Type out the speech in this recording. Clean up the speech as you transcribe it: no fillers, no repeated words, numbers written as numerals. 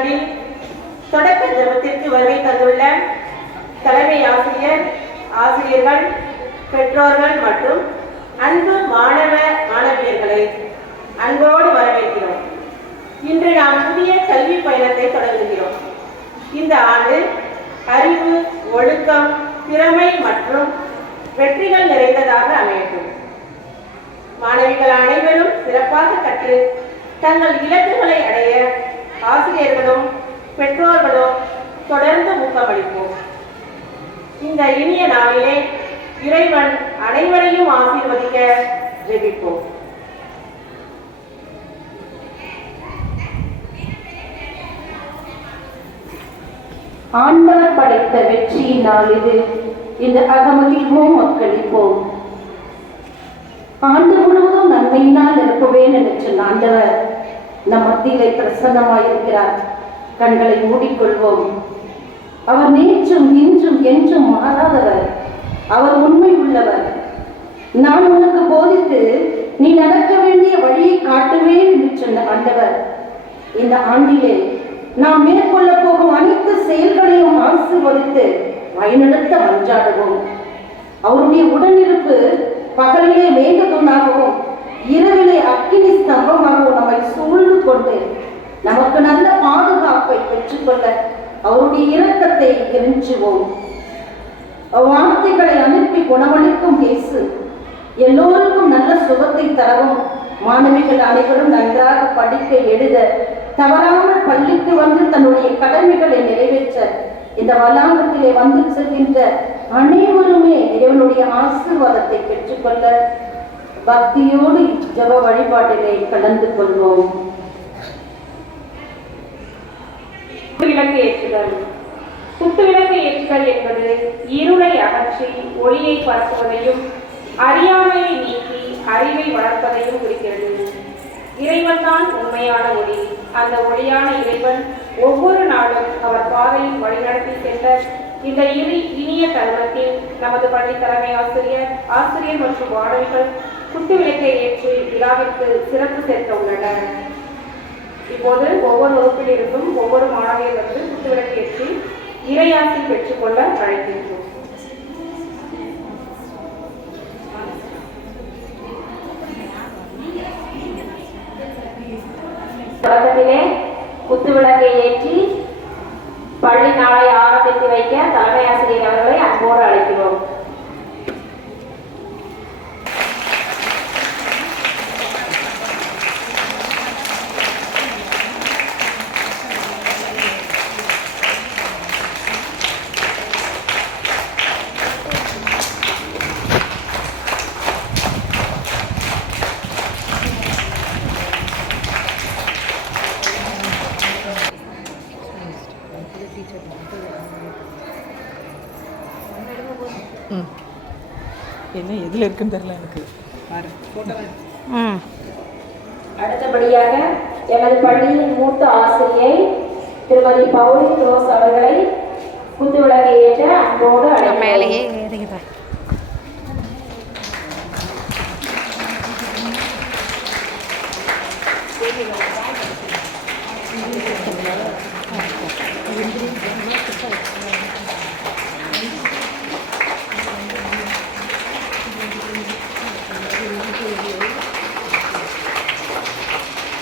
புத்தாண்டில் தொடக்க ஜபத்திற்கு வருகை தந்துள்ள தலைமை ஆசிரியர், ஆசிரியர்கள், பெற்றோர்கள் மற்றும் அன்பு மாணவ மாணவியர்களை அன்போடு வரவேற்கிறோம். இன்று நாம் புதிய கல்வி பயணத்தை தொடங்குகிறோம். இந்த ஆண்டு அறிவு, ஒழுக்கம், திறமை மற்றும் வெற்றிகள் நிறைந்ததாக அமையட்டும். மாணவிகள் அனைவரும் சிறப்பாக கற்று தங்கள் இலக்குகளை அடைய ஆசிரியர்களும் பெற்றோர்களும் தொடர்ந்து ஊக்கமளிப்போம். இந்த இனிய நாளிலே இறைவன் அனைவரையும் ஆசீர்வதிக்க ஜெபிப்போம். ஆண்டவர் படைத்த வெற்றியின் நாள் இது. இந்த அகமகிழ்வோம், மக்களிப்போம். ஆண்டு முழுவதும் நன்மையினால் நிரப்புவேன் என்று சொன்ன ஆண்டவர் நம் மத்தியிலே பிரசன்னமாயிருக்கிறார். கண்களை மூடிக்கொள்வோம். அவர் நேற்றும் இன்றும் என்றும் மாறாதவர். அவர் உண்மை உள்ளவர். நான் உனக்கு போதித்து நீ நடக்க வேண்டிய வழியை காட்டுவேன் என்று சொன்ன ஆண்டவர் இந்த ஆண்டிலே நாம் மேற்கொள்ள போகும் அனைத்து செயல்களையும் ஆசீர்வதித்து வழிநடத்த மன்றாடுவோம். அவருடைய உடனிருப்பு பகலிலே மேகதூணாகவும் இரவிலே அக்கினி ஸ்தம்பமாகவும் நம்மை சூழ்ந்து கொண்டு நமக்கு நல்ல பாதுகாப்பை பெற்றுக்கொள்ள அவருடைய இரக்கத்தை கெஞ்சுவோம். வார்த்தைகளை அனுப்பி குணமளிக்கும் இயேசு எல்லோருக்கும் நல்ல சுகத்தை தரவும், மாணவிகள் அனைவரும் நன்றாக படிக்க, எழுத, தவறாமல் பள்ளிக்கு வந்து தன்னுடைய கடமைகளை நிறைவேற்ற இந்த வளாகத்திலே வந்து செல்கின்ற அனைவருமே இறைவனுடைய ஆசீர்வாதத்தை பெற்றுக்கொள்ள பக்தியோடு ஜெப வழிபாட்டிலே கலந்து கொள்வோம். விளக்கு ஏற்றுதல். குத்துவிளக்கு ஏற்றுதல் என்பது இருளை அகற்றி ஒளியை பரப்புவதையும் அறியாமையை நீக்கி அறிவை வளர்ப்பதையும் குறிக்கிறது. இறைவன் தான் உண்மையான ஒளி. அந்த ஒளியான இறைவன் ஒவ்வொரு நாளும் அவர் பாதையில் வழிநடத்தி சென்ற இந்த இனிய தருணத்தில் நமது பள்ளி தலைமை ஆசிரியர், ஆசிரியர் மற்றும் மாணவிகள் குத்துவிளக்கை ஏற்றி விழாவிற்கு சிறப்பு சேர்க்க உள்ளனர். இப்போது ஒவ்வொரு வகுப்பில் இருந்தும் ஒவ்வொரு மாணவியர்களுக்கு குத்துவிளக்கு ஏற்றி இறையாசி பெற்றுக்கொள்ள அழைக்கின்றோம். தொடக்கத்திலே குத்துவிளக்கை ஏற்றி பள்ளி நாளை ஆரம்பித்து வைக்க தலைமை ஆசிரியர் அவர்களை அன்போடு அழைக்கிறோம். என்ன எதில் இருக்குன்னு தெரியல எனக்கு. அடுத்தபடியாக எனது பள்ளியின் மூத்த ஆசிரியை திருமதி பவுலின் ரோஸ் அவர்களை குத்துவிளக்கை ஏற்ற அன்போடு மேலேயே ஏறுகிறேன்.